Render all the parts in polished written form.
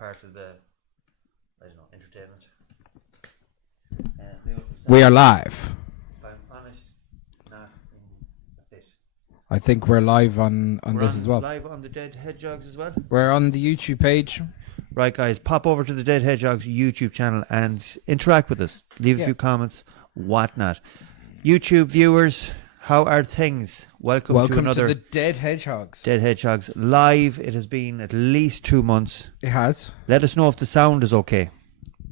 part of the, I don't know, entertainment. We are live. If I'm honest, not in a bit. I think we're live on this as well. Live on the Dead Hedgehogs as well. We're on the YouTube page. Right, guys, pop over to the Dead Hedgehogs YouTube channel and interact with us. Leave a few comments, whatnot. YouTube viewers, how are things? Welcome to another the Dead Hedgehogs. Dead Hedgehogs live. It has been at least 2 months. It has. Let us know if the sound is okay.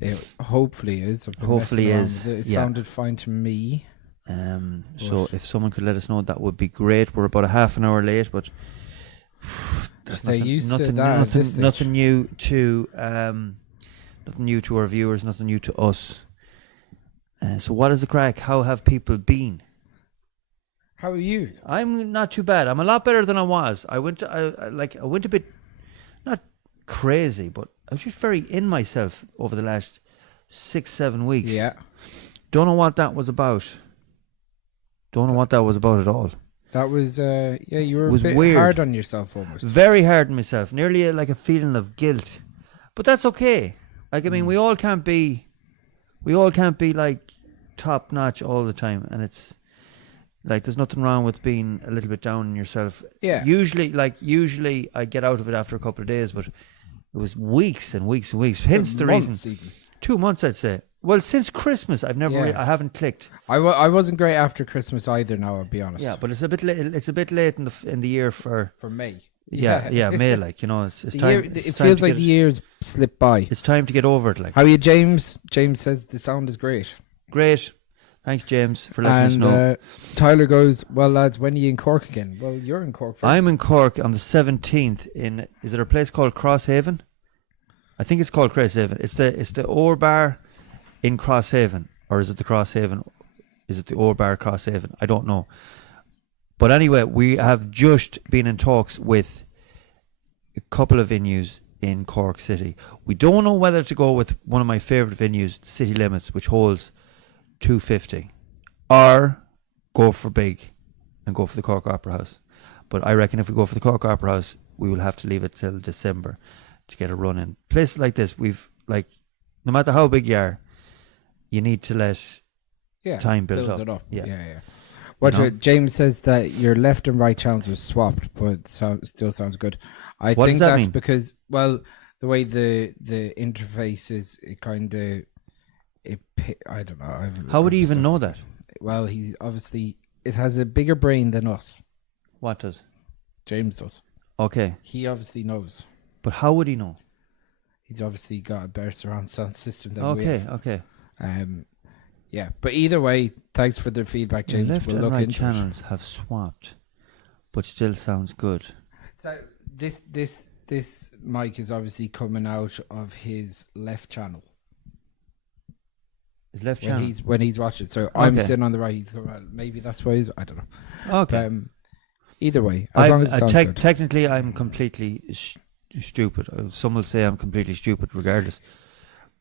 It hopefully is. Hopefully is. It sounded fine to me. So if someone could let us know, that would be great. We're about a half an hour late, but that's nothing new to our viewers, nothing new to us. So what is the crack? How have people been? How are you? I'm not too bad. I'm a lot better than I was. I went a bit, not crazy, but I was just very in myself over the last 6-7 weeks. Yeah. Don't know what that was about. Don't know what that was about at all. That was, you were was a bit weird. hard on yourself almost. Very hard on myself. Nearly like a feeling of guilt. But that's okay. Like, I mean, we all can't be like top notch all the time. And it's like, there's nothing wrong with being a little bit down on yourself. Yeah. Usually I get out of it after a couple of days, but it was weeks and weeks and weeks. Hence the reason. Even. 2 months, I'd say. Well, since Christmas, I haven't clicked. I wasn't great after Christmas either. Now, I'll be honest. Yeah, but it's a bit late. It's a bit late in the year for May. Yeah, May. Like, you know, it's time. It feels like the years slip by. It's time to get over it. Like, how are you, James? James says the sound is great. Great. Thanks, James, for letting us know. Tyler goes, well, lads, when are you in Cork again? Well, you're in Cork first. I'm in Cork on the 17th. Is there a place called Crosshaven? I think it's called Crosshaven. It's the Ore Bar in Crosshaven, or is it the Crosshaven? Is it the Ore Bar Crosshaven? I don't know. But anyway, we have just been in talks with a couple of venues in Cork City. We don't know whether to go with one of my favourite venues, City Limits, which holds 250, or go for big and go for the Cork Opera House. But I reckon if we go for the Cork Opera House, we will have to leave it till December to get a run in. Places like this, no matter how big you are, you need to let time build up. It up. Yeah. What James says that your left and right channels are swapped, but still sounds good. I think that's mean? Because, well, the way the interface is, it kind of, I don't know. How would he even know that? Well, he's obviously, it has a bigger brain than us. What does? James does. Okay. He obviously knows. But how would he know? He's obviously got a better surround sound system than we have. Okay. Yeah, but either way, thanks for the feedback, James. Left and right channels have swapped, but still sounds good. So this mic is obviously coming out of his left channel. His left channel? When he's watching. So I'm sitting on the right, he's coming out. Maybe that's why I don't know. Okay. But, either way, as long as it sounds good. Technically, I'm completely stupid. Some will say I'm completely stupid regardless.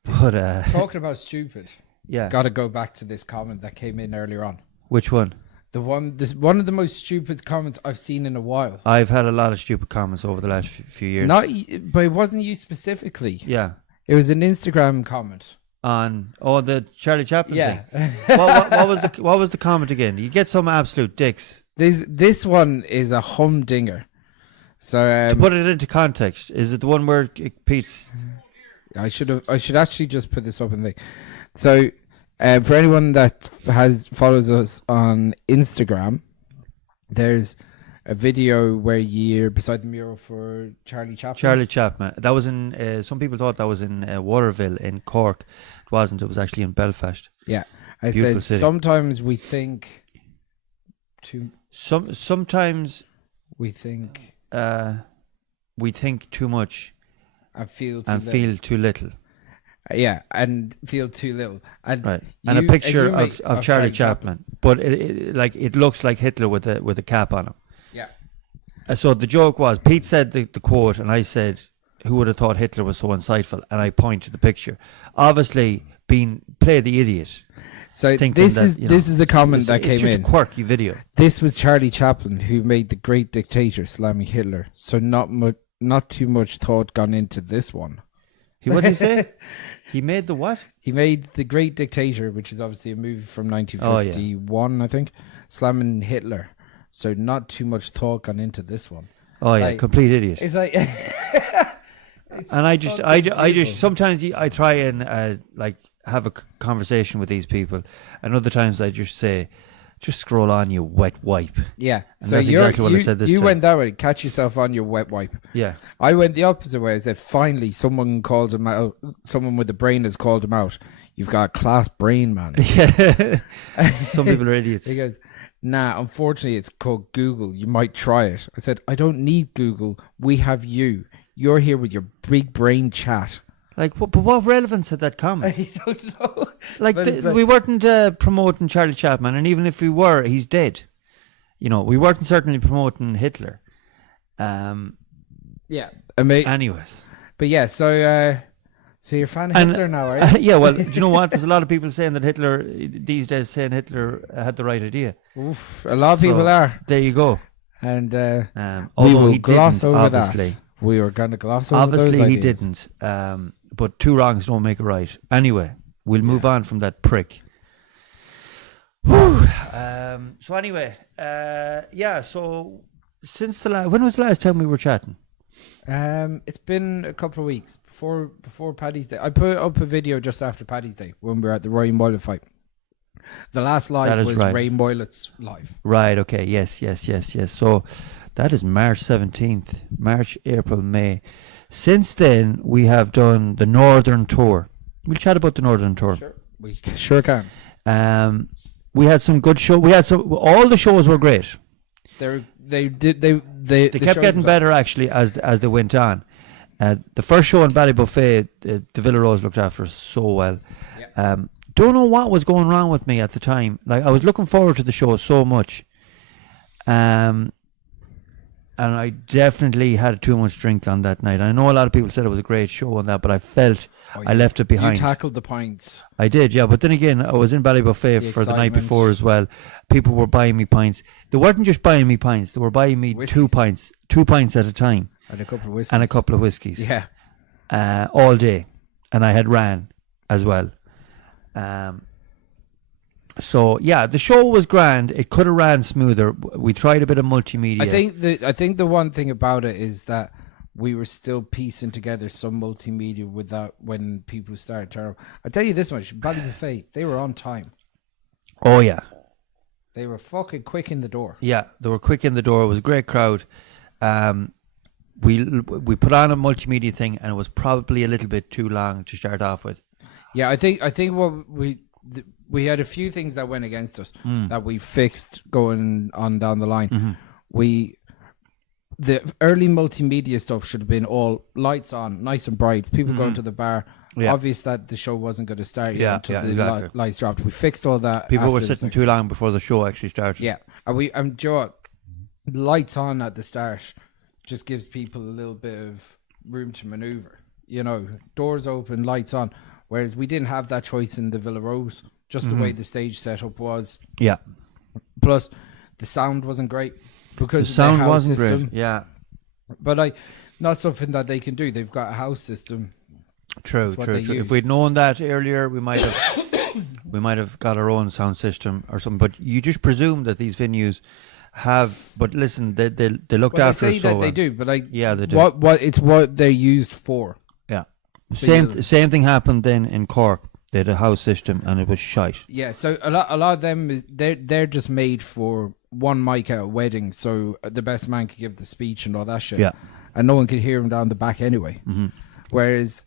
But talking about stupid, got to go back to this comment that came in earlier on. Which one? One of the most stupid comments I've seen in a while. I've had a lot of stupid comments over the last few years. But it wasn't you specifically. Yeah. It was an Instagram comment. On the Charlie Chapman thing. what was the comment again? You get some absolute dicks. This one is a humdinger. So to put it into context, is it the one where Pete's? I should actually just put this up and think. So, for anyone that follows us on Instagram, there's a video where you're beside the mural for Charlie Chapman. Charlie Chapman. That was in. Some people thought that was in Waterville in Cork. It wasn't. It was actually in Belfast. Yeah, I said sometimes we think sometimes we think too much and feel too little. Yeah, and feel too little. And right. And a picture of Charlie Chapman, but it looks like Hitler with a cap on him. Yeah. So the joke was, Pete said the quote, and I said, "Who would have thought Hitler was so insightful?" And I point to the picture. Obviously, play the idiot. So this is the comment that came in. It's just a quirky video. This was Charlie Chaplin who made the great dictator slamming Hitler. So not too much thought gone into this one. What did he say? He made the what? He made The Great Dictator, which is obviously a movie from 1951, I think, slamming Hitler. So not too much thought gone into this one. Oh yeah, Like, complete idiot. It's like, And I just sometimes I try and like have a conversation with these people, and other times I just say, just scroll on, you wet wipe. yeah. And So that's exactly what I said this you time. went that way. Catch yourself on your wet wipe. Yeah. I went the opposite way. I said, finally, someone called him out. Someone with a brain has called him out. You've got a class brain, man. Yeah. Some people are idiots. He goes, nah, unfortunately, it's called Google. You might try it. I said, I don't need Google. We have you. You're here with your big brain chat. Like, but what relevance had that come? I don't know. Like, But it's like- we weren't promoting Charlie Chapman, and even if we were, he's dead. You know, we weren't certainly promoting Hitler. Yeah. Anyways. But yeah, so you're a fan of Hitler now, are you? Yeah, well, do you know what? There's a lot of people saying that Hitler, these days, saying Hitler had the right idea. Oof, a lot of people are. There you go. And we Although will he gloss didn't, over obviously. that. We are going to gloss over Obviously, those he ideas. didn't. But two wrongs don't make a right. Anyway, we'll move on from that prick. Whew. So anyway, yeah. So since when was the last time we were chatting? It's been a couple of weeks before Paddy's Day. I put up a video just after Paddy's Day when we were at the Ray Moylett fight. The last live was right. Ray Moylett's live. Right. Okay. Yes. So that is March 17th. March, April, May. Since then, we have done the Northern Tour. We'll chat about the Northern Tour. Sure, we sure can. We had some good show. All the shows were great. They kept getting better actually as they went on. The first show in Ballybuffet, the Villarose looked after us so well. Yeah. Don't know what was going wrong with me at the time. Like, I was looking forward to the show so much. And I definitely had too much drink on that night. I know a lot of people said it was a great show and that, but I felt I left it behind. You tackled the pints. I did, yeah. But then again, I was in Ballybuffet for the night before as well. People were buying me pints. They weren't just buying me pints. They were buying me Whiskeys. two pints at a time. And a couple of whiskeys. And a couple of whiskies. Yeah. All day. And I had ran as well. So yeah, the show was grand. It could have ran smoother. We tried a bit of multimedia. I think the one thing about it is that we were still piecing together some multimedia with that when people started turning up. I tell you this much, Ballybuffet, they were on time. Oh yeah. They were fucking quick in the door. Yeah, they were quick in the door. It was a great crowd. We put on a multimedia thing, and it was probably a little bit too long to start off with. Yeah, I think what we had a few things that went against us that we fixed going on down the line. Mm-hmm. The early multimedia stuff should have been all lights on, nice and bright. People going to the bar. Yeah. Obvious that the show wasn't going to start yet until the exactly. lights dropped. We fixed all that. People were after the sitting second. too long before the show actually started. Yeah, and Joe, what? Lights on at the start just gives people a little bit of room to maneuver. You know, doors open, lights on. Whereas we didn't have that choice in the Villa Rose, just the way the stage setup was. Yeah. Plus, the sound wasn't great because The of sound the house wasn't system. great. Yeah. But not something that they can do. They've got a house system. True. If we'd known that earlier, we might have got our own sound system or something. But you just presume that these venues have. But listen, they looked after They say us so that they well. do, but Yeah, they do. It's what they're used for. Yeah. So Same thing happened then in Cork. They had a house system and it was shite. Yeah, so a lot of them they're just made for one mic at a wedding, so the best man could give the speech and all that shit. Yeah. And no one could hear him down the back anyway. Mm-hmm. Whereas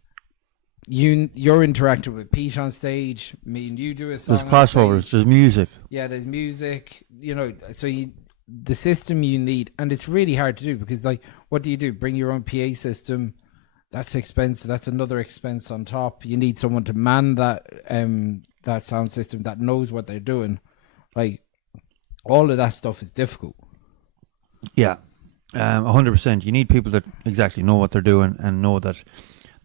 you're interacting with Pete on stage, me and you do a song. There's crossovers. There's music. Yeah, there's music. You know, so the system you need, and it's really hard to do because like, what do? Bring your own PA system. That's expensive. That's another expense on top. You need someone to man that sound system that knows what they're doing. Like, all of that stuff is difficult. Yeah, 100%. You need people that exactly know what they're doing and know that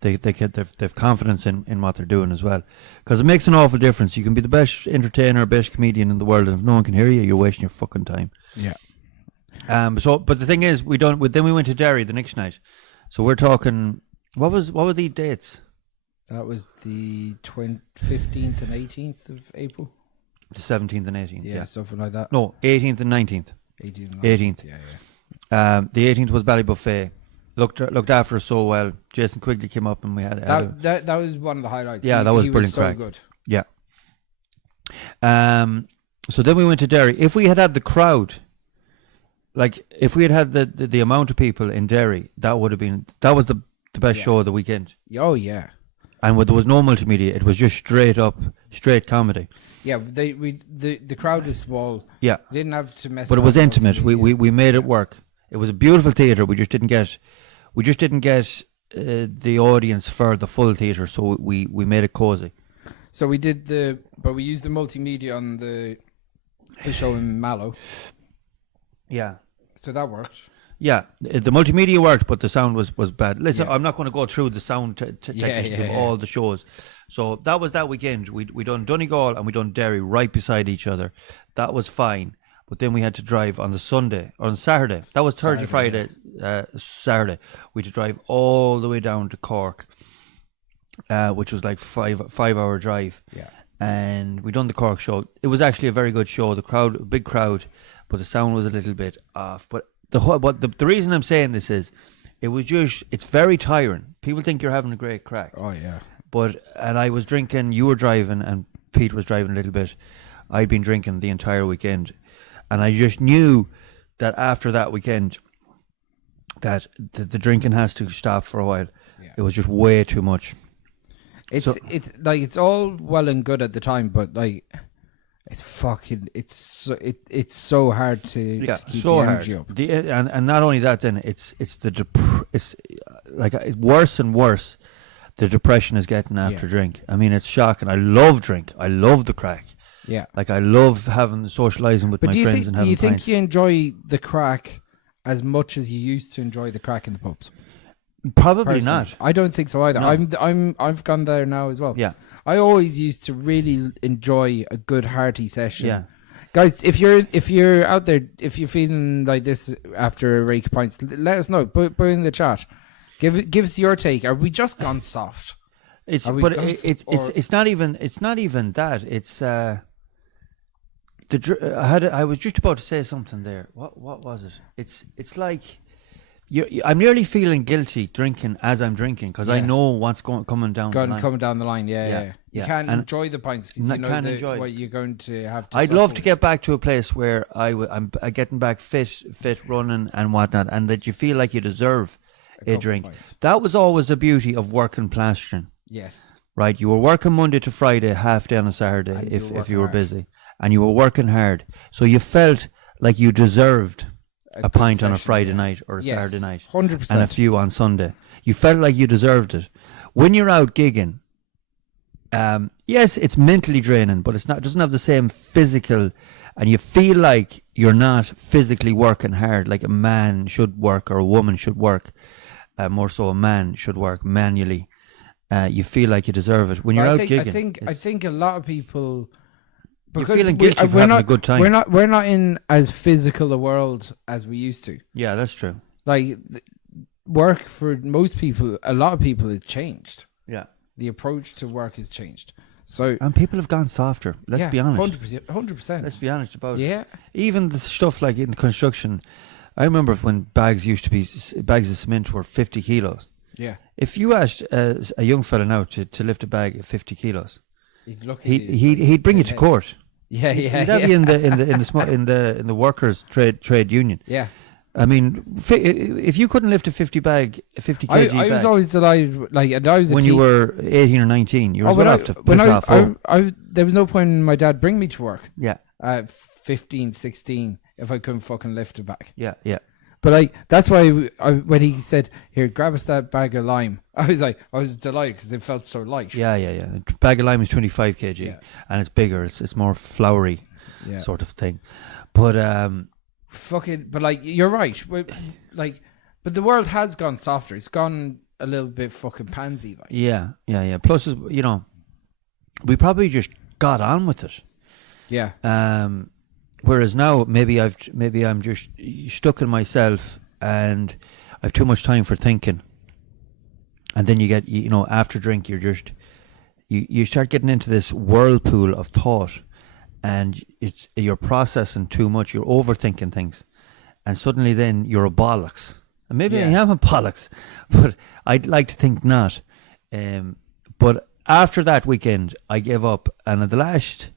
they've confidence in what they're doing as well. Because it makes an awful difference. You can be the best entertainer, best comedian in the world, and if no one can hear you, you're wasting your fucking time. Yeah. But the thing is, then we went to Derry the next night. So we're talking. What were these dates? That was the 15th and 18th of April. The 17th and 18th. Yeah, something like that. No, 18th and 19th. 18th. And 18th. Yeah. The 18th was Ballybuffet. Looked after us so well. Jason Quigley came up and we had that was one of the highlights. Yeah, that was brilliant. So good. Yeah. So then we went to Derry. If we had had the crowd, like if we had had the amount of people in Derry, that was the best show of the weekend. Oh yeah. And there was no multimedia. It was just straight comedy. Yeah, the crowd was small. Yeah, we didn't have to mess. But it was intimate. We made it work. It was a beautiful theatre. We just didn't get the audience for the full theatre, so we made it cozy. So we did but we used the multimedia on the show in Mallow. Yeah. So that worked. Yeah, the multimedia worked, but the sound was bad. Listen, I'm not going to go through the sound techniques of all the shows. So that was that weekend. We done Donegal and we done Derry right beside each other. That was fine. But then we had to drive on Saturday. That was Thursday, Friday, Saturday. We had to drive all the way down to Cork, which was like 5-hour drive. Yeah. And we done the Cork show. It was actually a very good show. The crowd, a big crowd, but the sound was a little bit off. But the reason I'm saying this is, it's very tiring. People think you're having a great crack. Oh yeah. And I was drinking. You were driving, and Pete was driving a little bit. I'd been drinking the entire weekend. And I just knew that after that weekend, that the drinking has to stop for a while. Yeah. It was just way too much. It's all well and good at the time, but like, it's so hard to keep the energy up. And not only that, then it's worse and worse. The depression is getting after drink. I mean, it's shocking. I love drink. I love the crack. Yeah, like I love socializing with my friends and having. Do you think pints. you enjoy the crack as much as you used to enjoy the crack in the pubs? Probably Personally, not. I don't think so either. No. I've gone there now as well. Yeah, I always used to really enjoy a good hearty session. Yeah, guys, if you're out there, if you're feeling like this after a rake of pints, let us know. Put in the chat. Give us your take. Are we just gone soft? It's not even that. It's I was just about to say something there. What was it? It's like I'm nearly feeling guilty drinking as I'm drinking because I know what's coming down the line. Coming down the line, yeah. You can't enjoy the pints because you know what you're going to have to. I'd love to get back to a place where I'm getting back fit running and whatnot, and that you feel like you deserve a drink. That was always the beauty of working plastering. Yes. Right, you were working Monday to Friday, half day on a Saturday if you were busy, and you were working hard, so you felt like you deserved a pint on a Friday night or a Saturday night, 100%, and a few on Sunday. You felt like you deserved it. When you're out gigging, yes, it's mentally draining, but it doesn't have the same physical, and you feel like you're not physically working hard like a man should work or a woman should work. More so, a man should work manually. You feel like you deserve it when you're out gigging. I think a lot of people, because you're feeling guilty for having a good time. We're not in as physical a world as we used to. Yeah, that's true. Like work for most people, a lot of people has changed. Yeah, the approach to work has changed. And people have gone softer. Let's be honest. 100%. Let's be honest about it. Yeah. Even the stuff like in construction, I remember when bags of cement were 50 kilos. Yeah. If you asked a young fella now to lift a bag of 50 kilos, he'd bring you to court. Yeah. He'd have you in the workers trade union. Yeah. I mean, if you couldn't lift a 50 kg I bag, was always delighted. Like, and I was when you were 18 or 19, you were off to piss off home. There was no point in my dad bring me to work. Yeah. At 15, 16, if I couldn't fucking lift it back. Yeah. But like, that's why when he said, "Here, grab us that bag of lime," I was delighted because it felt so light. Yeah. A bag of lime is 25 kg, and it's bigger. It's more floury, sort of thing. But but like, you're right. But the world has gone softer. It's gone a little bit fucking pansy. Like. Yeah. Plus, we probably just got on with it. Yeah. Whereas now, maybe I'm just stuck in myself, and I've too much time for thinking. and then you get, you know, after drink, you're just, you start getting into this whirlpool of thought, and you're processing too much, you're overthinking things, and suddenly then you're a bollocks. And maybe I am a bollocks, but I'd like to think not. But after that weekend, I gave up, and at the last,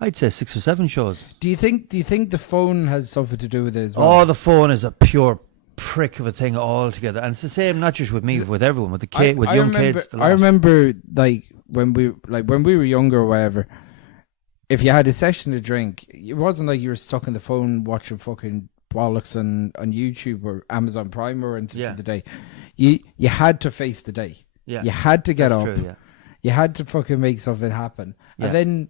I'd say 6 or 7 shows. Do you think the phone has something to do with it as well? Oh, the phone is a pure prick of a thing altogether, and it's the same not just with me, but with everyone, with the kid, with young kids. I remember like when we were younger or whatever. If you had a session to drink, it wasn't like you were stuck on the phone watching fucking bollocks on YouTube or Amazon Prime or anything for the day. You had to face the day. Yeah, you had to get up. True, yeah. You had to fucking make something happen. Yeah. And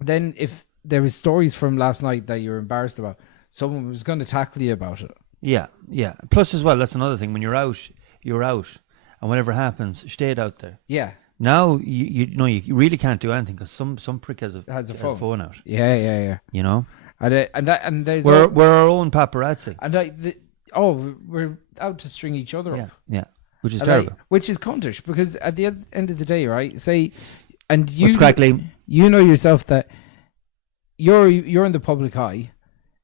then if there was stories from last night that you were embarrassed about, someone was going to tackle you about it. Yeah, yeah. Plus as well, that's another thing. When you're out, and whatever happens, stay out there. Yeah. Now you know you really can't do anything because some prick has a phone out. Yeah. You know, and there's we're our own paparazzi. And we're out to string each other up. Yeah, which is terrible. Which is contish, because at the end of the day, right? Say, and you, what's crack, Liam? You know yourself that you're in the public eye.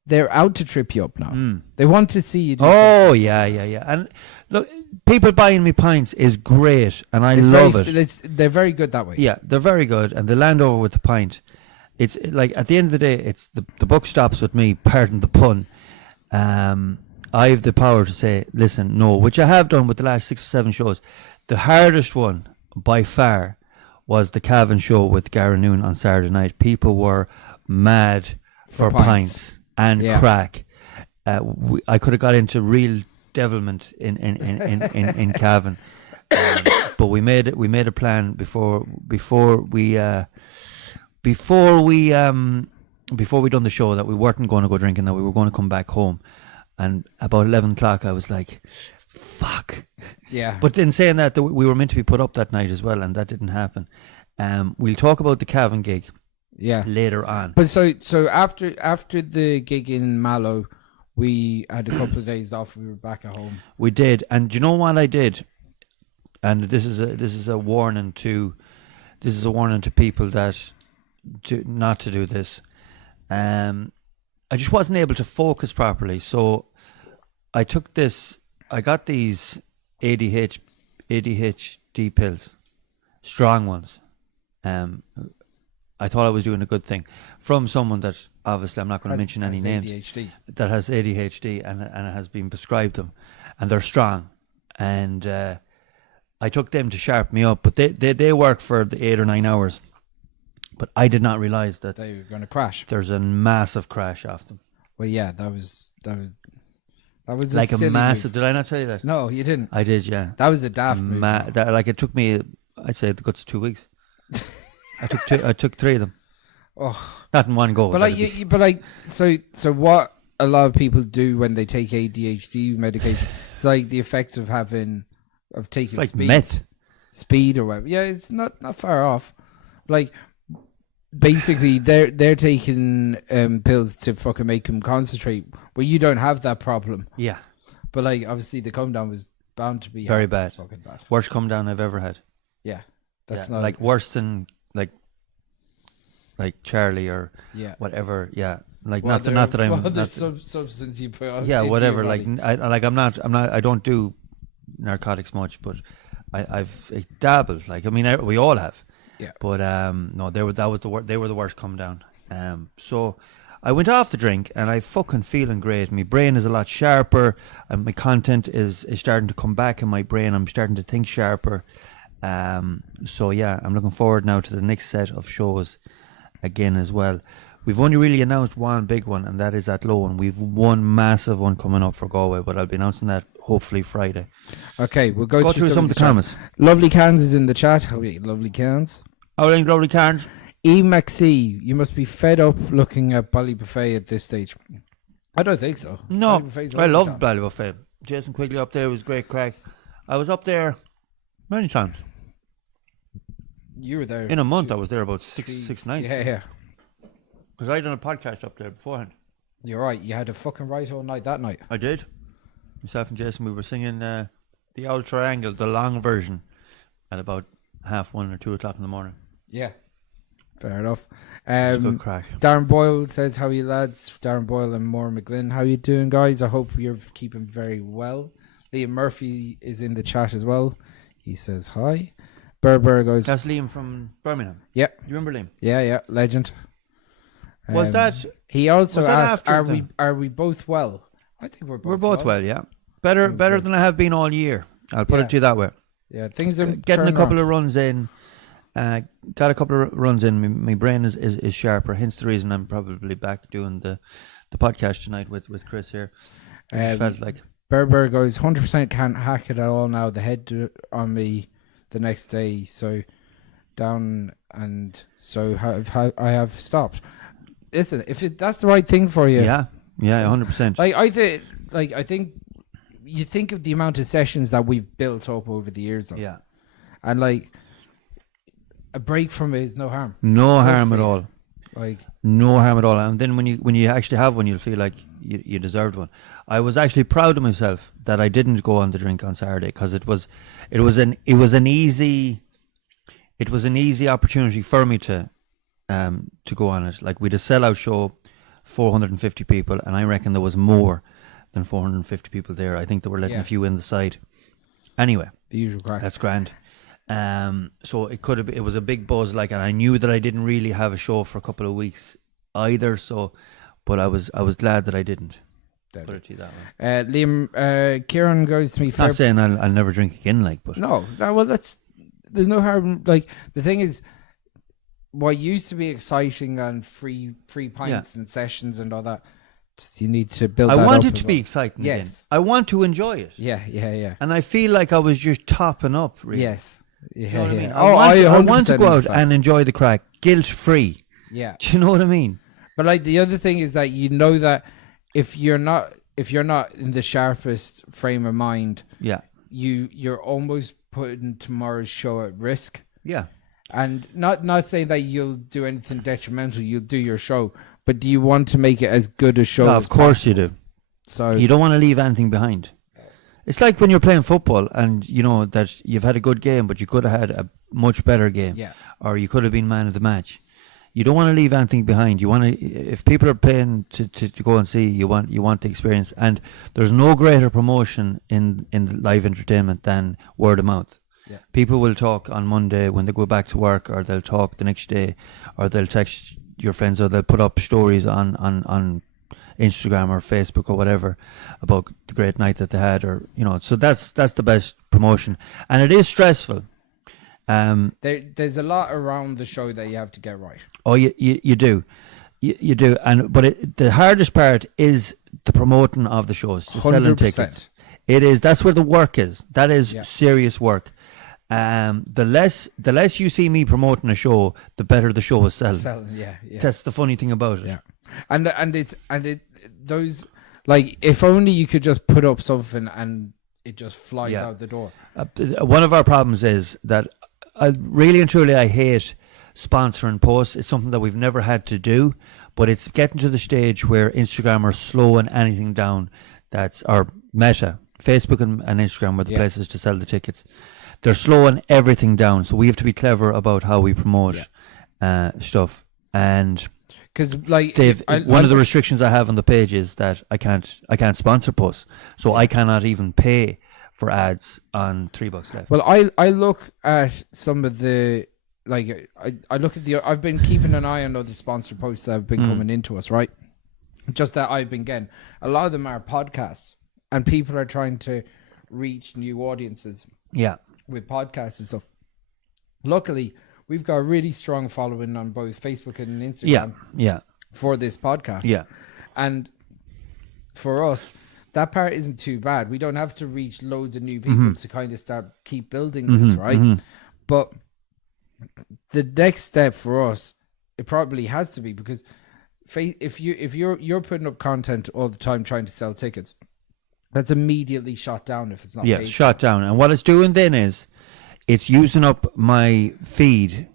They're out to trip you up now. They want to see you do something. Yeah. And look, people buying me pints is great, and I love it. They're very good that way. Yeah, they're very good, and they land over with the pint. It's like, at the end of the day, it's the buck stops with me, pardon the pun. I have the power to say, listen, no, which I have done with the last 6 or 7 shows. The hardest one, by far, was the Cavan show with Gary Noon on Saturday night. People were mad for pints and crack. I could have got into real devilment in Cavan, but we made a plan before we done the show that we weren't going to go drinking, that we were going to come back home. And about 11 o'clock, I was like, fuck. Yeah. But in saying that, we were meant to be put up that night as well, and that didn't happen. We'll talk about the Cavan gig later on. But so after the gig in Mallow, we had a couple of days off. We were back at home. We did. And do you know what I did? And this is a warning to people that not to do this. I just wasn't able to focus properly, so I got these ADHD pills, strong ones. I thought I was doing a good thing from someone that, obviously I'm not going to mention any names, ADHD. that has ADHD and has been prescribed them, and they're strong. And I took them to sharpen me up, but they work for the 8 or 9 hours. But I did not realize that they were going to crash. There's a massive crash off them. Well, yeah, that was like a massive move. Did I not tell you that? No, you didn't. I did, yeah. That was a daft move. Like, it took me, I'd say, the guts of 2 weeks. I took 3 of them. Oh, not in one go. But so what a lot of people do when they take ADHD medication, it's like the effects of taking like speed, meth. Speed or whatever. Yeah, it's not far off. Like, basically, they're taking pills to fucking make them concentrate. Well, you don't have that problem. Yeah. But like, obviously, the come down was bound to be very bad. Fucking bad. Worst come down I've ever had. Yeah, that's not like worse than like Charlie or whatever. Yeah, like not that I'm. There's some substance you put on. Yeah, whatever. Like I'm not. I don't do narcotics much, but I've dabbled. Like, I mean, we all have. Yeah. But no, they were the worst come down. So I went off the drink and I fucking feeling great. My brain is a lot sharper, and my content is starting to come back in my brain. I'm starting to think sharper. So yeah, I'm looking forward now to the next set of shows again as well. We've only really announced one big one, and that is at Lowen. We've one massive one coming up for Galway, but I'll be announcing that hopefully Friday. Okay, we'll go through some of the comments. Lovely Cans is in the chat. How are you, Lovely Cans? Lovely Cans. E. Maxi, you must be fed up looking at Ballybuffet at this stage. I don't think so. No, I love Ballybuffet. Jason Quigley up there was great crack. I was up there many times. You were there in a month. I was there about six nights. Yeah. Because I done a podcast up there beforehand. You're right. You had a fucking right all night that night. I did. Myself and Jason, we were singing the old triangle, the long version, at about 1:30 or 2:00 in the morning. Yeah. Fair enough. It's a good crack. Darren Boyle says, how are you lads? Darren Boyle and Maura McGlynn. How you doing, guys? I hope you're keeping very well. Liam Murphy is in the chat as well. He says hi. Berber goes... That's Liam from Birmingham. Yeah. You remember Liam? Yeah, legend. Was that... He also was that asked, after are we both well? I think we're both well, yeah. Better than I have been all year. I'll put it to you that way. Yeah, things are getting a couple of runs in. Got a couple of runs in. My brain is sharper. Hence the reason I'm probably back doing the podcast tonight with Chris here. Felt like Berber goes 100% can't hack it at all now. The head on me the next day, so down and so I have stopped. Listen, if that's the right thing for you, yeah, 100%. I think you think of the amount of sessions that we've built up over the years, though. Yeah, and like a break from it is no harm. No harm at all. Like no harm at all. And then when you actually have one, you'll feel like you deserved one. I was actually proud of myself that I didn't go on the drink on Saturday, because it was an easy opportunity for me to go on it. Like, we had a sellout show, 450 people, and I reckon there was more than 450 people there. I think they were letting a few in the side. Anyway, the usual crack. That's grand. So it was a big buzz, like, and I knew that I didn't really have a show for a couple of weeks either. So, but I was glad that I didn't. Put it to you that way. Liam, Kieran goes to me. Not saying I'll never drink again, like, but no. Well, there's no harm. Like, the thing is, what used to be exciting and free pints and sessions and all that, just, you need to build. I that want up it to be exciting again. Yes, I want to enjoy it. Yeah. And I feel like I was just topping up. Really. Yes. Yeah, you know what I mean? I want to go out and enjoy the crack, guilt free. Yeah. Do you know what I mean? But like, the other thing is that you know that if you're not in the sharpest frame of mind, you're almost putting tomorrow's show at risk. Yeah. And not saying that you'll do anything detrimental, you'll do your show, but do you want to make it as good a show as of course possible? You do. So you don't want to leave anything behind. It's like when you're playing football and you know that you've had a good game, but you could have had a much better game. Yeah. Or you could have been man of the match. You don't want to leave anything behind. You want to, if people are paying to go and see, you want the experience. And there's no greater promotion in live entertainment than word of mouth. Yeah. People will talk on Monday when they go back to work, or they'll talk the next day, or they'll text your friends, or they'll put up stories on Instagram or Facebook or whatever about the great night that they had, or so that's the best promotion. And it is stressful. There's a lot around the show that you have to get right. Oh, you do. You do. But the hardest part is the promoting of the shows, just selling tickets. It is. That's where the work is. That is serious work. The less you see me promoting a show, the better the show is selling. Yeah. That's the funny thing about it. Yeah. And those, like, if only you could just put up something and it just flies out the door. One of our problems is that really and truly I hate sponsoring posts. It's something that we've never had to do, but it's getting to the stage where Instagram are slowing anything down. That's our Meta, Facebook and Instagram are the places to sell the tickets. They're slowing everything down, so we have to be clever about how we promote stuff. And because, like, one of the restrictions I have on the page is that I can't sponsor posts, so I cannot even pay for ads on $3 left. Well, I look at some of the, like, I look at I've been keeping an eye on other sponsor posts that have been coming into us, right? Just that I've been getting, a lot of them are podcasts, and people are trying to reach new audiences. Yeah. With podcasts and stuff. Luckily, we've got a really strong following on both Facebook and Instagram. Yeah. For this podcast. Yeah. And for us, that part isn't too bad. We don't have to reach loads of new people to kind of keep building this, right? But the next step for us, it probably has to be, because if you're putting up content all the time trying to sell tickets, that's immediately shot down if it's not paid. Shot down. And what it's doing then is it's using up my feed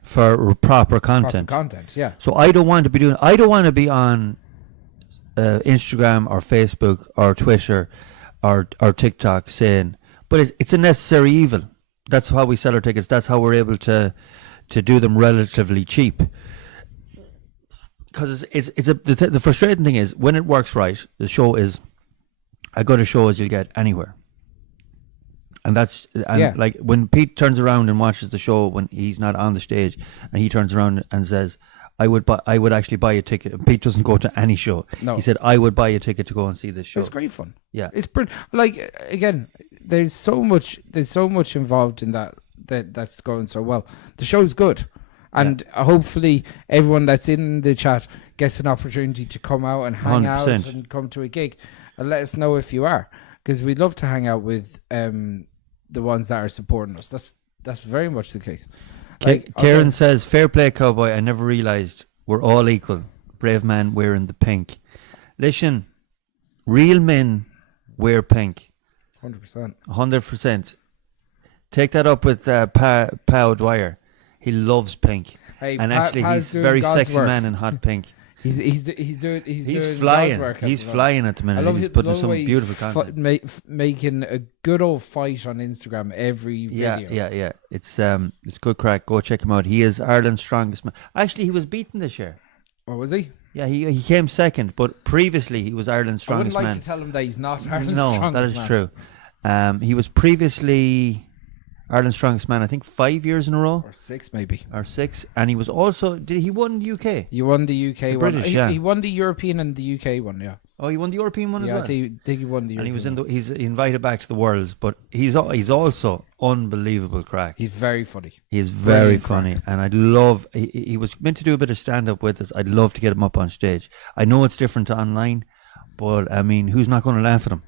for proper content. So I don't want to be on Instagram or Facebook or Twitter or TikTok saying But it's a necessary evil. That's how we sell our tickets. That's how we're able to do them relatively cheap. Because the frustrating thing is when it works right, the show is as good a show as you'll get anywhere. And like when Pete turns around and watches the show when he's not on the stage, and he turns around and says, I would actually buy a ticket. And Pete doesn't go to any show. No. He said, I would buy a ticket to go and see this show. It's great fun. Yeah. It's like, again, there's so much involved in that's going so well. The show's good. And hopefully everyone that's in the chat gets an opportunity to come out and hang 100%. out and come to a gig. And let us know if you are. Because we'd love to hang out with the ones that are supporting us. That's very much the case. Like, Kieran says, fair play, cowboy. I never realised we're all equal. Brave man wearing the pink. Listen, real men wear pink. 100%. 100%. Take that up with Pa O'Dwyer. He loves pink. Hey, and actually, he's a doing very God's sexy work. man in hot pink. He's doing flying. God's work. He's flying at the minute. He's putting some beautiful content. Making a good old fight on Instagram every video. Yeah. It's good crack. Go check him out. He is Ireland's strongest man. Actually, he was beaten this year. Oh, was he? Yeah, he came second, but previously he was Ireland's strongest man. I wouldn't like to tell him that he's not Ireland's strongest man. No, that is true. He was previously Ireland's strongest man, I think 5 years in a row. Or 6 maybe. Or 6. And he was also, he won the UK? He won the UK one. British, he won the European and the UK one, yeah. Oh, he won the European one as well? Yeah, I think he won the European one. And he was he's invited back to the Worlds, but he's also unbelievable crack. He's very funny. He is very funny. Crack. And I'd love, he was meant to do a bit of stand-up with us. I'd love to get him up on stage. I know it's different to online, but I mean, who's not going to laugh at him?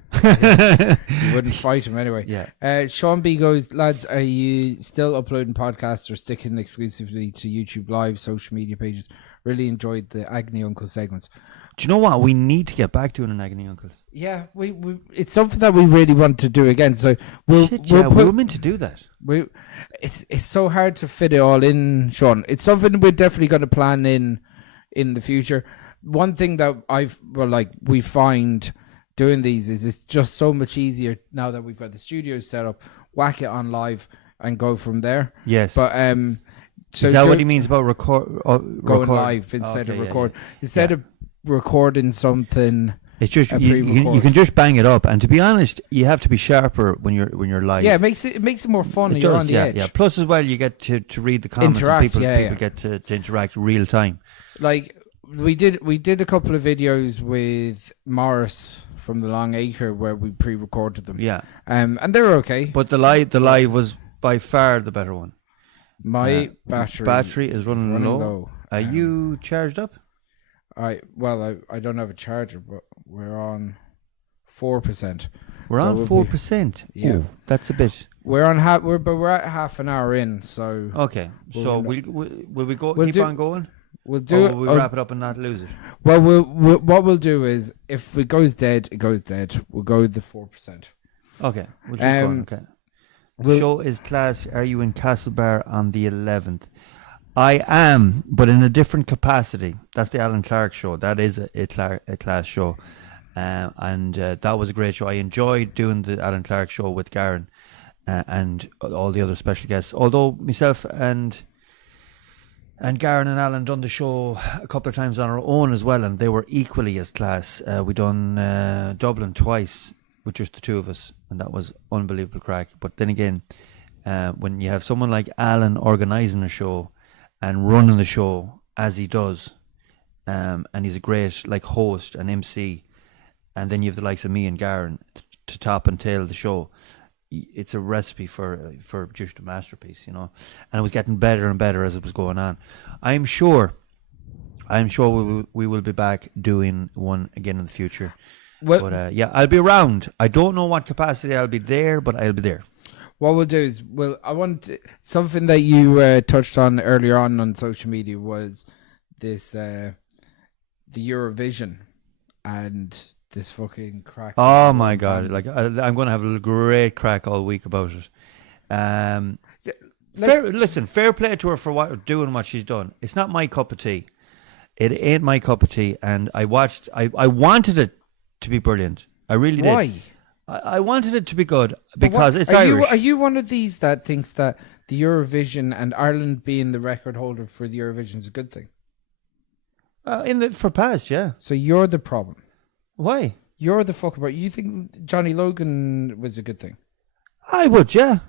You wouldn't fight him anyway. Yeah. Sean B goes, lads, are you still uploading podcasts or sticking exclusively to YouTube Live, social media pages? Really enjoyed the Agony Uncle segments. Do you know what? We need to get back doing an Agony Uncles. Yeah, we it's something that we really want to do again. So we were meant to do that. It's so hard to fit it all in, Sean. It's something we're definitely going to plan in the future. One thing that we find doing these is it's just so much easier now that we've got the studios set up. Whack it on live and go from there. Yes, but so is that what he means about going live instead of record? Instead of recording something, it's just you can just bang it up. And to be honest, you have to be sharper when you're live. Yeah, it makes it more fun. You're on the edge. Yeah. Plus, as well, you get to read the comments. Interact, and people get to interact real time. Like we did a couple of videos with Morris from the Long Acre where we pre-recorded them. Yeah, and they were okay. But the live was by far the better one. My battery is running low. Are you charged up? I don't have a charger, but we're on 4%. We're on 4%. Yeah, ooh, that's a bit. We're on we're at half an hour in, so okay. So will we go? Keep on going. We'll do it. We'll wrap it up and not lose it. Well, what we'll do is if it goes dead, it goes dead. We'll go with the 4%. Okay. We'll keep going. Okay. The show is class. Are you in Castlebar on the 11th? I am, but in a different capacity. That's the Alan Clark show. That is a class show. And that was a great show. I enjoyed doing the Alan Clark show with Garen and all the other special guests. Although myself and Garen and Alan done the show a couple of times on our own as well, and they were equally as class. We done Dublin twice with just the two of us, and that was unbelievable crack. But then again, when you have someone like Alan organising a show and running the show as he does, and he's a great host and MC, and then you have the likes of me and Garen to top and tail the show. It's a recipe for just a masterpiece, and it was getting better and better as it was going on. I'm sure we will be back doing one again in the future. Well, but I'll be around. I don't know what capacity I'll be there, but I'll be there. What we'll do is, I want something that you touched on earlier on social media was this the Eurovision and this fucking crack. Oh my god! I'm going to have a great crack all week about it. Fair play to her for doing what she's done. It's not my cup of tea. It ain't my cup of tea. And I watched. I wanted it to be brilliant. I really did. Why? I wanted it to be good But because what- it's are Irish. You, are you one of these that thinks that the Eurovision and Ireland being the record holder for the Eurovision is a good thing? For past, yeah. So you're the problem. Why? You're the fucker. But you think Johnny Logan was a good thing? I would, yeah.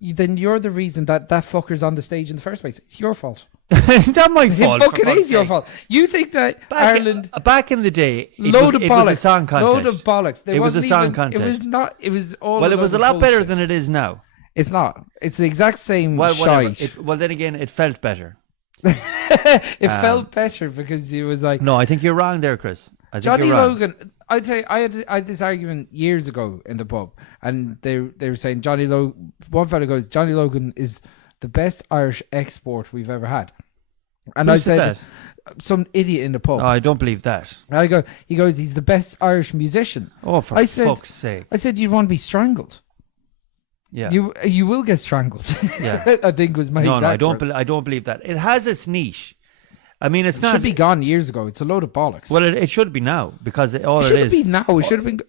Then you're the reason that fucker's on the stage in the first place. It's your fault. It's not my fault. It for fucking fuck's is your sake. fault. You think that Ireland... Back in the day, it Load was, of bollocks. It was a song contest. Load of bollocks. It was a wasn't song even, contest. It was not. It was all. Well, it was a lot better bullshit. than it is now. It's not. It's the exact same Well, whatever. shite. Well, then again, it felt better. It felt better because it was like No, I think you're wrong there, Chris. I think Johnny you're wrong. Logan. I'd say I had this argument years ago in the pub, and they were saying Johnny Logan. One fella goes, Johnny Logan is the best Irish export we've ever had, and Who I said said that? some idiot in the pub. No, I don't believe that. And he goes, he's the best Irish musician. Oh, for I said- fuck's sake. I said, you'd want to be strangled. Yeah. You will get strangled. Yeah. I think was my No, exact word. I don't believe that. It has its niche. I mean, it's It not. should be gone years ago. It's a load of bollocks. Well, it should be now because all it it shouldn't is. be now. It should have been.